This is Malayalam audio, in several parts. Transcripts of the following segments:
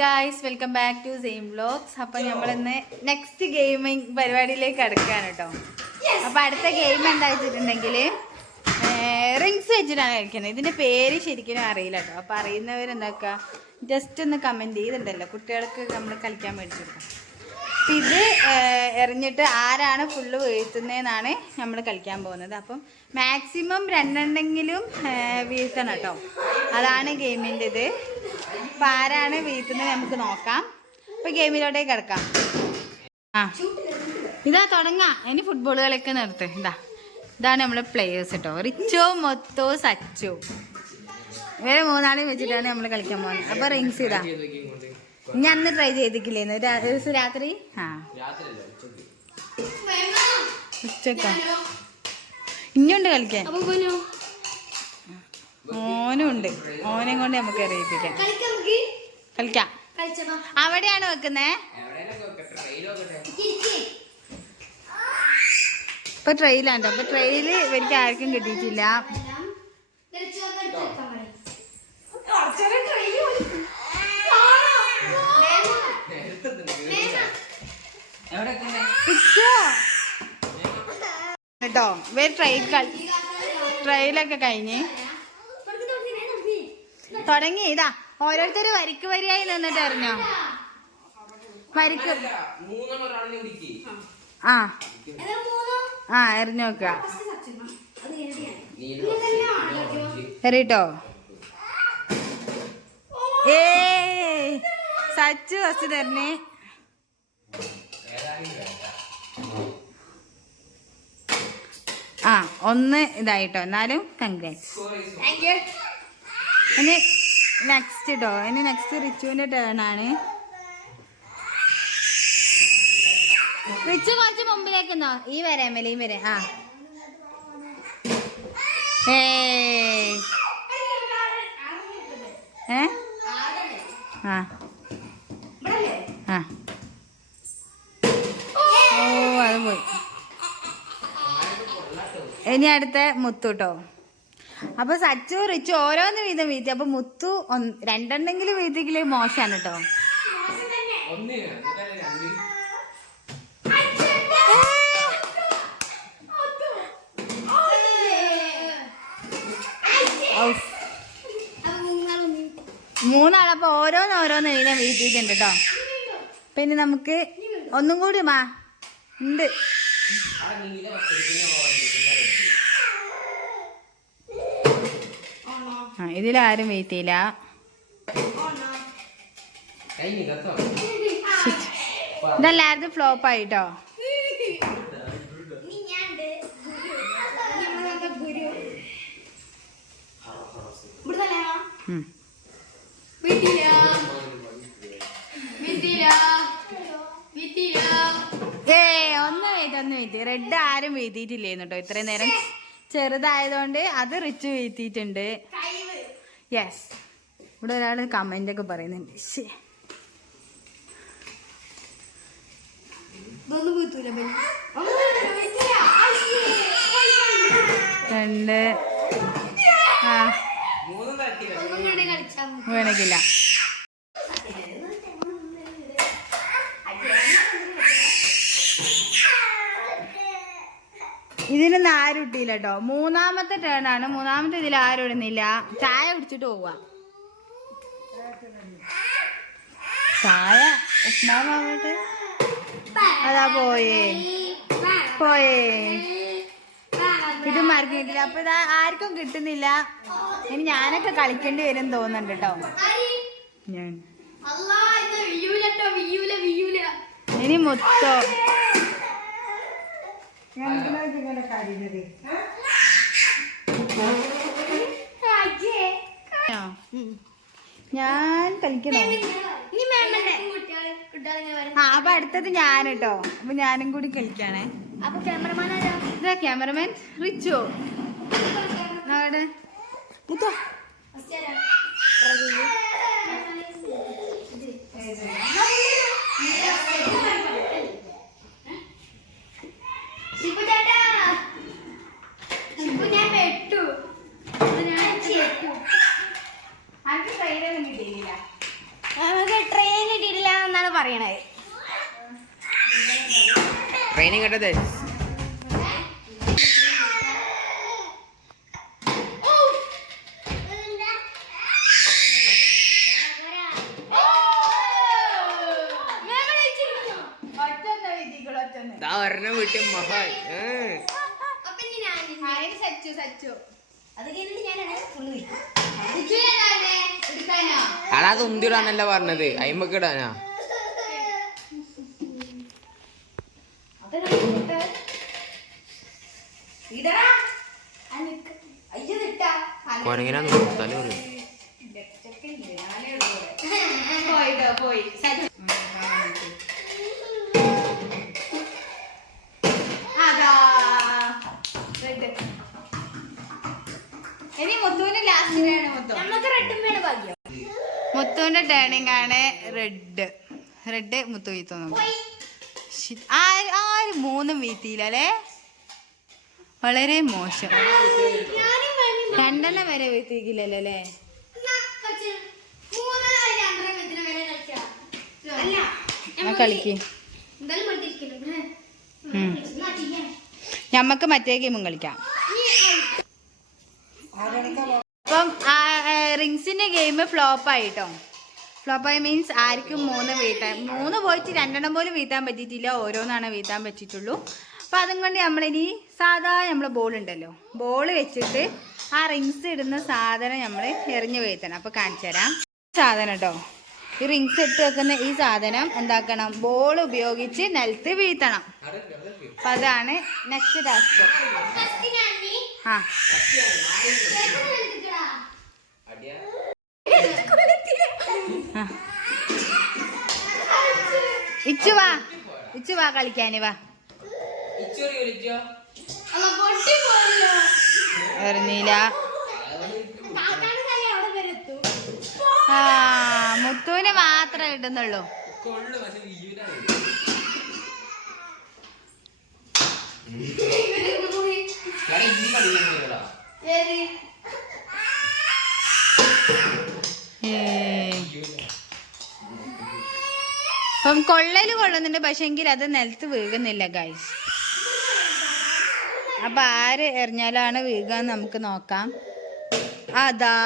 Guys, welcome back to same vlogs. അപ്പം നമ്മളിന്ന് നെക്സ്റ്റ് ഗെയിമിങ് പരിപാടിയിലേക്ക് കിടക്കുകയാണ് കേട്ടോ. അപ്പം അടുത്ത ഗെയിം എന്താ വെച്ചിട്ടുണ്ടെങ്കിൽ റിങ്സ് വെച്ചിട്ടാണ് കളിക്കുന്നത്. ഇതിൻ്റെ പേര് ശരിക്കും അറിയില്ല കേട്ടോ. അപ്പം അറിയുന്നവരെന്താക്കുക, ജസ്റ്റ് ഒന്ന് കമൻറ്റ് ചെയ്തിട്ടുണ്ടല്ലോ, കുട്ടികൾക്ക് നമ്മൾ കളിക്കാൻ മേടിച്ചു കൊടുക്കാം. അപ്പം ഇത് എറിഞ്ഞിട്ട് ആരാണ് ഫുള്ള് വീഴ്ത്തുന്നതെന്നാണ് നമ്മൾ കളിക്കാൻ പോകുന്നത്. അപ്പം മാക്സിമം രണ്ടെണ്ണെങ്കിലും വീഴ്ത്തണം കേട്ടോ. അതാണ് ഗെയിമിൻ്റെ ഇത്. അപ്പം ആരാണ് വീഴ്ത്തുന്നത് നമുക്ക് നോക്കാം. അപ്പം ഗെയിമിലോട്ടേക്ക് കിടക്കാം. ഇതാ തുടങ്ങാം. ഇനി ഫുട്ബോൾ കളിയൊക്കെ നിർത്ത്. ഇതാണ് നമ്മളെ പ്ലെയേഴ്സ് കേട്ടോ. റിച്ചോ, മൊത്തോ, സച്ചോ, വേറെ മൂന്നാളെയും വെച്ചിട്ടാണ് നമ്മൾ കളിക്കാൻ പോകുന്നത്. അപ്പം റിങ്സ് ഇതാ. ഞാൻ അന്ന് ട്രൈ ചെയ്തിട്ടില്ലേന്ന് ദിവസം രാത്രി. ഉച്ചക്കാ ഇനിയുണ്ട് കളിക്കാൻ. ഓനും ഉണ്ട്. ഓനെയും കൊണ്ട് നമുക്ക് അറിയിപ്പിക്കാം. കളിക്കാം. അവിടെയാണ് വെക്കുന്നേ. ഇപ്പൊ ട്രെയിലാണ്. അപ്പൊ ട്രെയില് ഇവർക്ക് ആർക്കും കിട്ടിയിട്ടില്ല. കേട്ടോ ഇവർ ട്രെയിലൊക്കെ കഴിഞ്ഞ് തുടങ്ങി. ഇതാ ഓരോരുത്തര് വരിക്ക് വരിയായി നിന്നിട്ട് എറിഞ്ഞോ. വരിക്ക് എറിഞ്ഞു നോക്ക. എറിട്ടോ. സച്ചു ഫസ്റ്റ് തരണേ. ഒന്ന് ഇതായിട്ടോ. എന്നാലും കൺഗ്രാറ്റ്സ്. ഇനി നെക്സ്റ്റ് കേട്ടോ. ഇനി നെക്സ്റ്റ് റിച്ചുവിന്റെ ടേൺ ആണ്. റിച്ചു കുറച്ച് മുമ്പിലേക്ക് എന്നോ. ഈ വരാമല്ലേ, ഈ വരെ. അത് പോയി. ഇനി അടുത്ത മുത്തു കേട്ടോ. അപ്പൊ സച്ചു റിച്ചു ഓരോന്ന് വീതം വീഴ്ത്തി. അപ്പൊ മുത്തു രണ്ടെണ്ണെങ്കിലും വീഴ്ത്തിക്കില്ലേ മോശമാണ് കേട്ടോ. മൂന്നാളപ്പൊ ഓരോന്ന് വീതം വീഴ്ത്തിയിട്ടുണ്ട് കേട്ടോ. പിന്നെ നമുക്ക് ഒന്നും കൂടി ഉണ്ട്. ഇതിലാരും വീഴ്ത്തിയില്ല. ഇതെല്ലാവരും ഫ്ലോപ്പ് ആയിട്ടോ. ഒന്ന് വീഴ്ത്തി. റെഡ് ആരും വീഴ്ത്തിയിട്ടില്ലേന്ന് കേട്ടോ. ഇത്രയും നേരം ചെറുതായതുകൊണ്ട് അത് റിച്ച് വീഴ്ത്തിയിട്ടുണ്ട്. യെസ്. ഇവിടെ ഒരാൾ കമന്റ് ഒക്കെ പറയുന്നുണ്ട്. രണ്ട് വേണമെങ്കില്ല. ഇതിനൊന്നും ആരും ഇട്ടില്ല കേട്ടോ. മൂന്നാമത്തെ ടേണാണ്. മൂന്നാമത്തെ ഇതിൽ ആരും ഇടുന്നില്ല. ചായ കുടിച്ചിട്ട് പോവാ. ചായ ഉപ്മാവാകട്ടെ. അതാ പോയേ. ഇത് ആർക്കും കിട്ടില്ല. അപ്പൊ ഇതാ ആർക്കും കിട്ടുന്നില്ല. ഇനി ഞാനൊക്കെ കളിക്കേണ്ടി വരും തോന്നുന്നുണ്ട് കേട്ടോ. ഇനി മുത്തോ. ഞാൻ കളിക്കണോ? അപ്പൊ അടുത്തത് ഞാൻ കേട്ടോ. അപ്പൊ ഞാനും കൂടി കളിക്കാണേ. ഇതാ ക്യാമറമാൻ റിച്ചോ. മുത്തോ ട്രെയിനൊന്നും കിട്ടിയില്ല. നമുക്ക് ട്രെയിൻ അറിയണേ. ട്രെയിനിങ് കേട്ടത് വീട്ടിൽ മഹാൻ അത് ഉന്തിടാനല്ല പറഞ്ഞത് അയിമക്കിടാനാ. കൊരങ്ങനാന്ന് തല പറയും. ഇനി മുത്തുവിന്റെ ലാസ്റ്റിനാണ് മുത്തുവിന്റെ ടേണിംഗ് ആണ്. റെഡ് മുത്തു വീത്തോന്നു. ആരും മൂന്നും വീത്തിയില്ല അല്ലേ? വളരെ മോശം. 2 വരെ വീത്തിക്കില്ലല്ലോ അല്ലേ? കളിക്ക്. ഞമ്മക്ക് മറ്റേ ഗെയിമും കളിക്കാം. അപ്പം റിങ്സിന്റെ ഗെയിം ഫ്ലോപ്പായിട്ടോ. ഫ്ലോപ്പായി മീൻസ് ആർക്കും 3 വീട്ടാൻ 3 പോയിട്ട് 2 പോലും വീത്താൻ പറ്റിയിട്ടില്ല. ഓരോന്നാണ് വീത്താൻ പറ്റിയിട്ടുള്ളൂ. അപ്പം അതും കൊണ്ട് നമ്മളിനി സാധാ നമ്മളെ ബോൾ ഉണ്ടല്ലോ, ബോൾ വെച്ചിട്ട് ആ റിങ്സ് ഇടുന്ന സാധനം നമ്മൾ എറിഞ്ഞു വീഴ്ത്തണം. അപ്പോൾ കാണിച്ചു തരാം. സാധനം കേട്ടോ, ഈ റിങ്സ് ഇട്ട് വെക്കുന്ന ഈ സാധനം എന്താക്കണം, ബോൾ ഉപയോഗിച്ച് നിലത്ത് വീഴ്ത്തണം. അപ്പം അതാണ് നെക്സ്റ്റ് ടാസ്ക്. ആ ഇച്ചു വാ കളിക്കാന് വാ. എറിഞ്ഞില്ല. മുത്തുവിന് മാത്രമേ ഇടുന്നുള്ളൂ. അപ്പം കൊള്ളല് കൊള്ളുന്നുണ്ട്, പക്ഷെ എങ്കിൽ അത് നിലത്ത് വീഴുന്നില്ല ഗൈസ്. അപ്പൊ ആര് എറിഞ്ഞാലാണ് വീഴുകയെന്ന് നമുക്ക് നോക്കാം. അതാ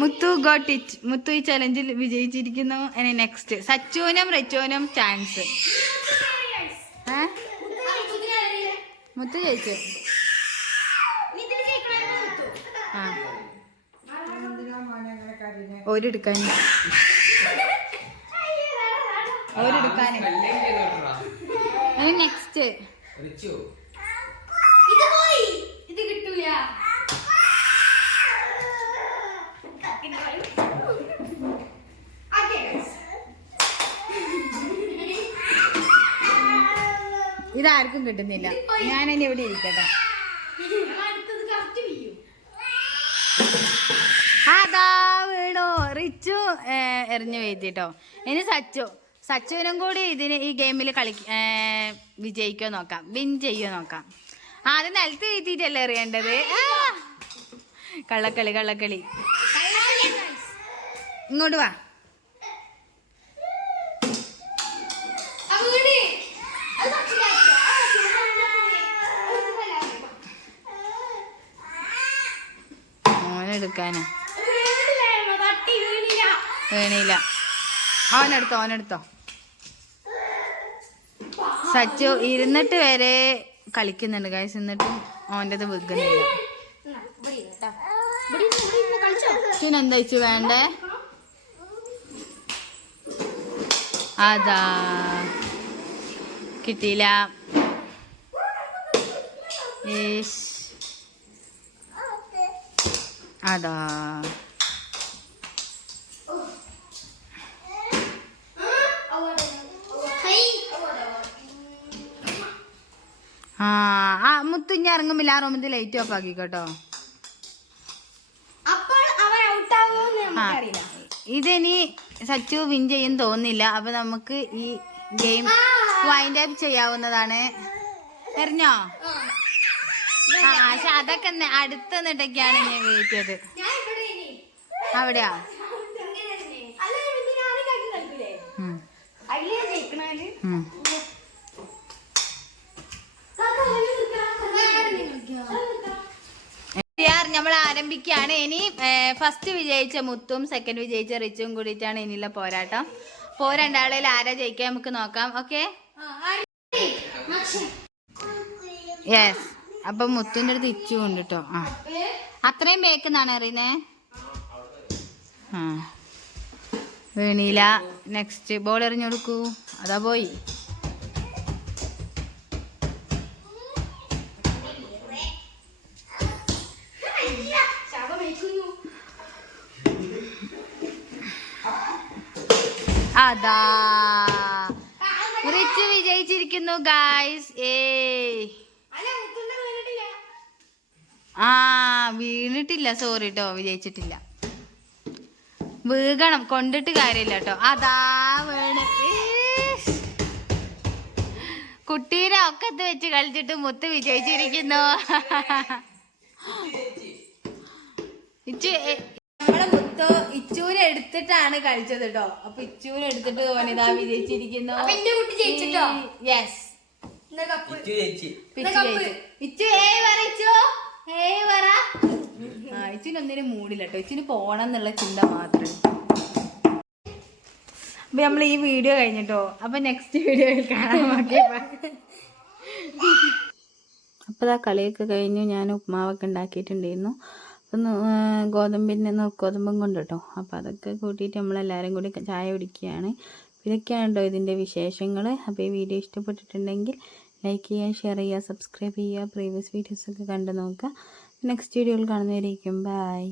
മുത്തു ഗോട്ട് ഇറ്റ്. മുത്തു ഈ ചലഞ്ചിൽ വിജയിച്ചിരിക്കുന്നു. ഇനി നെക്സ്റ്റ് സച്ചുവിനും റിച്ചുവിനും ചാൻസ്. മുത്തു ജയിച്ചു. ആ ഓരെടുക്കാൻ നെക്സ്റ്റ് ഇതാർക്കും കിട്ടുന്നില്ല. ഞാനെന്നെ ഇവിടെ ഇരിക്കട്ടെ. അതാ വീണോ, റിച്ചു എറിഞ്ഞു വീഴ്ത്തിട്ടോ. ഇനി സച്ചുവിനും കൂടി ഈ ഗെയിമിൽ വിജയിക്കോ നോക്കാം, വിൻ ചെയ്യോ നോക്കാം. ആദ്യം നിലത്ത് വീഴ്ത്തിട്ടല്ലേ എറിയേണ്ടത്. കള്ളക്കളി. ഇങ്ങോട്ട് വാ. മോനെടുക്കാനാ വീണില്ല. അവനെടുത്തോ. സച്ചു ഇരുന്നിട്ട് വരെ കളിക്കുന്നുണ്ട് ഗൈസ്, എന്നിട്ടും ഓൻ്റെത് വിൽക്കുന്നില്ല. എന്താ വെച്ചു വേണ്ടേ? അതാ കിട്ടിയില്ല. അതാ മുത്തു ഇനി ഇറങ്ങുമ്പില്ല. ആ റൂമിന്റെ ലൈറ്റ് ഓഫ് ആക്കിക്കോട്ടോ. ഇതിനി സച്ചു വിൻ ചെയ്യും തോന്നില്ല. അപ്പൊ നമുക്ക് ഈ ഗെയിം വൈൻഡ് അപ്പ് ചെയ്യാവുന്നതാണ്. എറിഞ്ഞോ? പക്ഷെ അതൊക്കെ അടുത്ത് നിന്നിട്ടൊക്കെയാണ് ഞാൻ വീഴ്ത്തിയത്. അവിടെയാ നമ്മൾ ആരംഭിക്കുകയാണ്. ഇനി ഫസ്റ്റ് വിജയിച്ച മുത്തും സെക്കൻഡ് വിജയിച്ച റിച്ചും കൂടിയിട്ടാണ് ഇനിയുള്ള പോരാട്ടം. അപ്പോൾ രണ്ടാളിൽ ആരാ ജയിക്കാൻ നമുക്ക് നോക്കാം. Okay, yes. അപ്പൊ മുത്തുന്റെ അടുത്ത് ഇച്ചു ഉണ്ട് കേട്ടോ. ആ, അത്രയും ബേക്കെന്നാണ് അറിയുന്നേ. ആ, വീണീല. നെക്സ്റ്റ് ബോൾ എറിഞ്ഞു കൊടുക്കൂ. അതാ പോയി. അതാ റിച്ച് വിജയിച്ചിരിക്കുന്നു ഗായ്സ്. വീണിട്ടില്ല, സോറി കേട്ടോ, വിജയിച്ചിട്ടില്ല. വീകണം, കൊണ്ടിട്ട് കാര്യമില്ല കേട്ടോ. അതാ വീണ്. കുട്ടീനെ ഒക്കത്ത് വെച്ച് കളിച്ചിട്ട് മുത്ത് വിജയിച്ചിരിക്കുന്നു. നമ്മളെ മുത്ത് ഇച്ചൂരെ എടുത്തിട്ടാണ് കളിച്ചത് കേട്ടോ. അപ്പൊ ഇച്ചൂരെ എടുത്തിട്ട് വനിതാ വിജയിച്ചിരിക്കുന്നു. യെസ്, ഇച്ചിനൊന്നിനും മൂടില്ല കേട്ടോ. ഇച്ചിന് പോണം എന്നുള്ള ചിന്ത മാത്രം. അപ്പൊ നമ്മൾ ഈ വീഡിയോ കഴിഞ്ഞിട്ടോ. അപ്പൊ നെക്സ്റ്റ് വീഡിയോയിൽ കാണാൻ. അപ്പൊ ആ കളിയൊക്കെ കഴിഞ്ഞു. ഞാൻ ഉപ്മാവൊക്കെ ഉണ്ടാക്കിയിട്ടുണ്ടായിരുന്നു. അപ്പം ഗോതമ്പും കൊണ്ട് കേട്ടോ. അപ്പോൾ അതൊക്കെ കൂട്ടിയിട്ട് നമ്മളെല്ലാവരും കൂടി ചായ കുടിക്കുകയാണ്. ഇതൊക്കെയാണ് കേട്ടോ ഇതിൻ്റെ വിശേഷങ്ങൾ. അപ്പോൾ ഈ വീഡിയോ ഇഷ്ടപ്പെട്ടിട്ടുണ്ടെങ്കിൽ ലൈക്ക് ചെയ്യുക, ഷെയർ ചെയ്യുക, സബ്സ്ക്രൈബ് ചെയ്യുക. പ്രീവിയസ് വീഡിയോസൊക്കെ കണ്ടു നോക്കുക. നെക്സ്റ്റ് വീഡിയോയിൽ കാണുന്നവരേക്കും ബൈ.